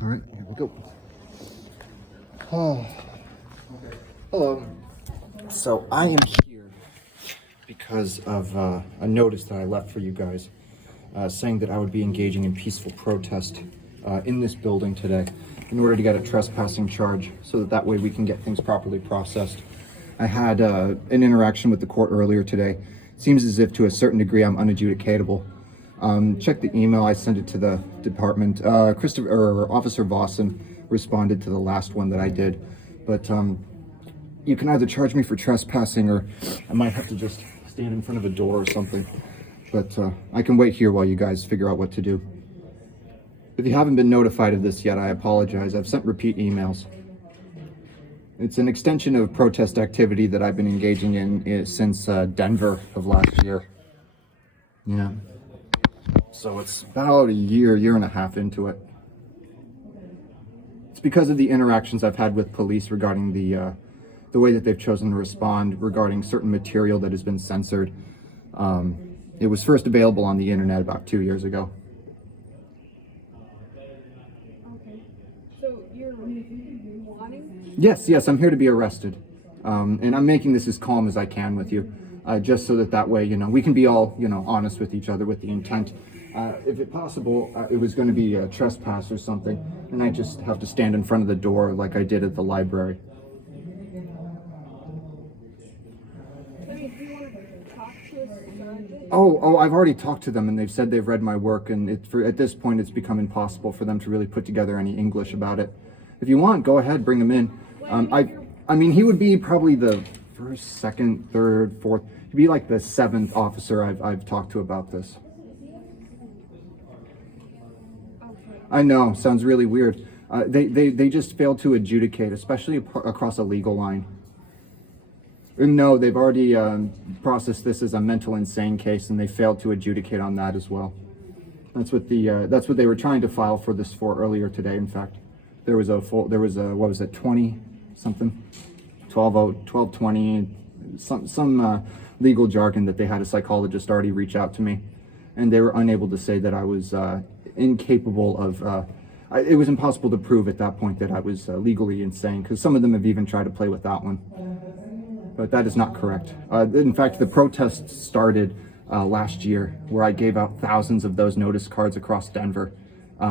All right, here we go. Oh, hello. So I am here because of a notice that I left for you guys saying that I would be engaging in peaceful protest in this building today in order to get a trespassing charge so that way we can get things properly processed. I had an interaction with the court earlier today. Seems as if to a certain degree I'm unadjudicatable. Check the email, I sent it to the department. Officer Vossen responded to the last one that I did. But you can either charge me for trespassing or I might have to just stand in front of a door or something. But I can wait here while you guys figure out what to do. If you haven't been notified of this yet, I apologize. I've sent repeat emails. It's an extension of protest activity that I've been engaging in since Denver of last year. Yeah. So it's about a year and a half into it. It's because of the interactions I've had with police regarding the way that they've chosen to respond regarding certain material that has been censored. It was first available on the internet about 2 years ago. Okay. So you're wanting? Yes, I'm here to be arrested. And I'm making this as calm as I can with you. Just so that way, we can be all, honest with each other with the intent. If it's possible, it was going to be a trespass or something, and I just have to stand in front of the door like I did at the library. I mean, do you want to talk to us? Oh, I've already talked to them, and they've said they've read my work, and at this point, it's become impossible for them to really put together any English about it. If you want, go ahead, bring him in. I mean, he would be probably the first, second, third, fourth. He'd be like the seventh officer I've talked to about this. I know, sounds really weird. They just failed to adjudicate, especially across a legal line. No, they've already processed this as a mental insane case, and they failed to adjudicate on that as well. That's what they were trying to file for this for earlier today. In fact, there was a what was it, 20 something, 1220, some legal jargon that they had a psychologist already reach out to me, and they were unable to say that I was incapable of. It was impossible to prove at that point that I was legally insane, because some of them have even tried to play with that one. But that is not correct. In fact, the protest started last year, where I gave out thousands of those notice cards across Denver,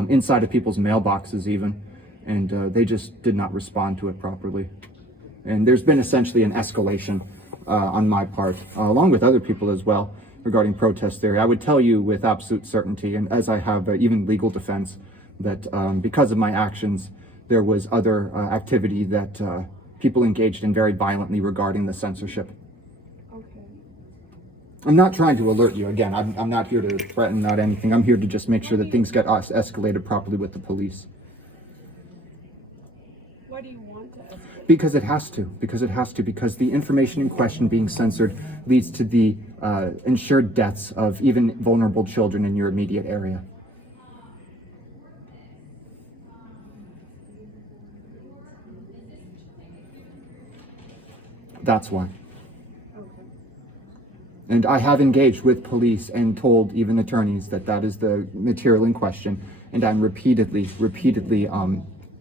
inside of people's mailboxes even, and they just did not respond to it properly. And there's been essentially an escalation on my part, along with other people as well, regarding protest theory. I would tell you with absolute certainty, and as I have even legal defense, that because of my actions, there was other activity that people engaged in very violently regarding the censorship. Okay. I'm not trying to alert you. Again, I'm not here to threaten, not anything. I'm here to just make sure that things get escalated properly with the police. Why do you want to escalate? Because it has to. Because the information in question being censored leads to the ensured deaths of even vulnerable children in your immediate area. That's why. Okay. And I have engaged with police and told even attorneys that that is the material in question, and I'm repeatedly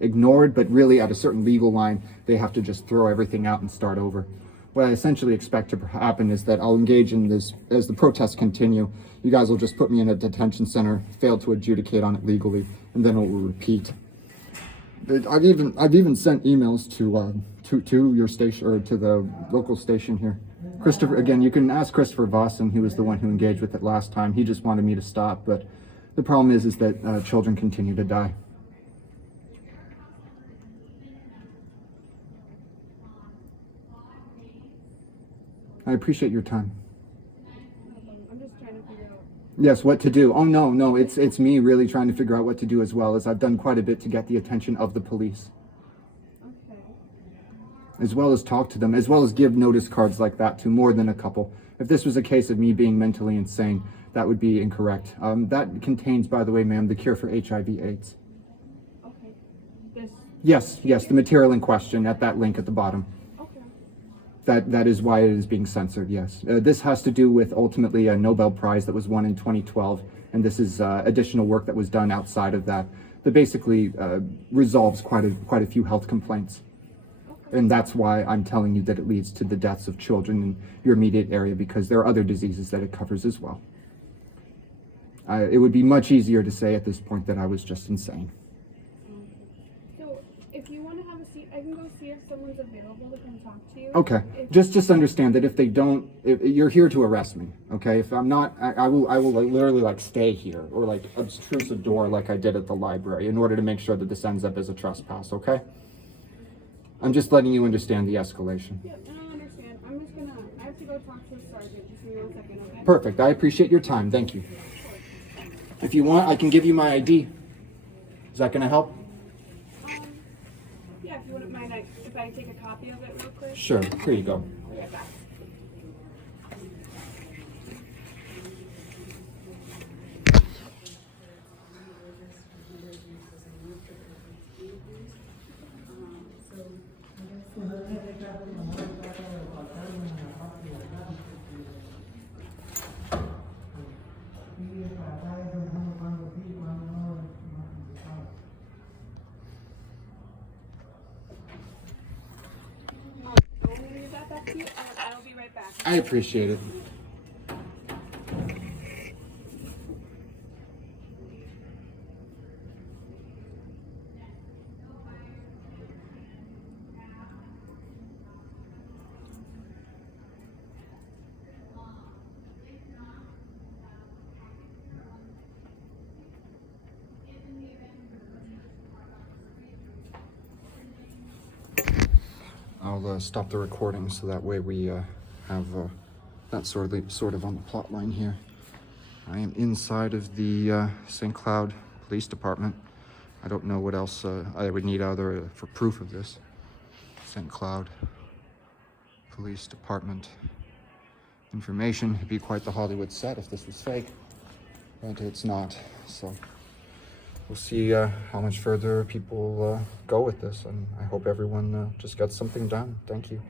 ignored, but really at a certain legal line, they have to just throw everything out and start over. What I essentially expect to happen is that I'll engage in this as the protests continue. You guys will just put me in a detention center, fail to adjudicate on it legally, and then it will repeat. I've even sent emails to your station, or to the local station here. Christopher, again, you can ask Christopher Vossen. He was the one who engaged with it last time. He just wanted me to stop, but the problem is that children continue to die. I appreciate your time. I'm just trying to figure out. Yes, what to do. Oh, no, it's me really trying to figure out what to do, as well as I've done quite a bit to get the attention of the police. Okay. As well as talk to them, as well as give notice cards like that to more than a couple. If this was a case of me being mentally insane, that would be incorrect. That contains, by the way, ma'am, the cure for HIV/AIDS. Okay. This. Yes, the material in question at that link at the bottom. That is why it is being censored, yes. This has to do with ultimately a Nobel Prize that was won in 2012, and this is additional work that was done outside of that that basically resolves quite a few health complaints. And that's why I'm telling you that it leads to the deaths of children in your immediate area, because there are other diseases that it covers as well. It would be much easier to say at this point that I was just insane. So, if you want to have a seat, I can go see if someone's available to come talk to you. Okay, If- just understand that if they don't, if you're here to arrest me, okay? If I'm not, I will like, literally like stay here or like obstruct the door like I did at the library in order to make sure that this ends up as a trespass, okay? I'm just letting you understand the escalation. Yeah, I understand. I'm just gonna, I have to go talk to the sergeant. Just give me 1 second, okay? Perfect, I appreciate your time, thank you. If you want, I can give you my ID. Is that gonna help? Yeah, if you wouldn't mind, if I take a copy of it real quick. Sure, here you go. I'll be right back. I'm gonna give that back to you, and I'll be right back. I appreciate it. I'll stop the recording so that way we have that sort of on the plot line here. I am inside of the St. Cloud Police Department. I don't know what else I would need other for proof of this. St. Cloud Police Department information. It'd be quite the Hollywood set if this was fake, but it's not. So we'll see how much further people go with this, and I hope everyone just gets something done. Thank you.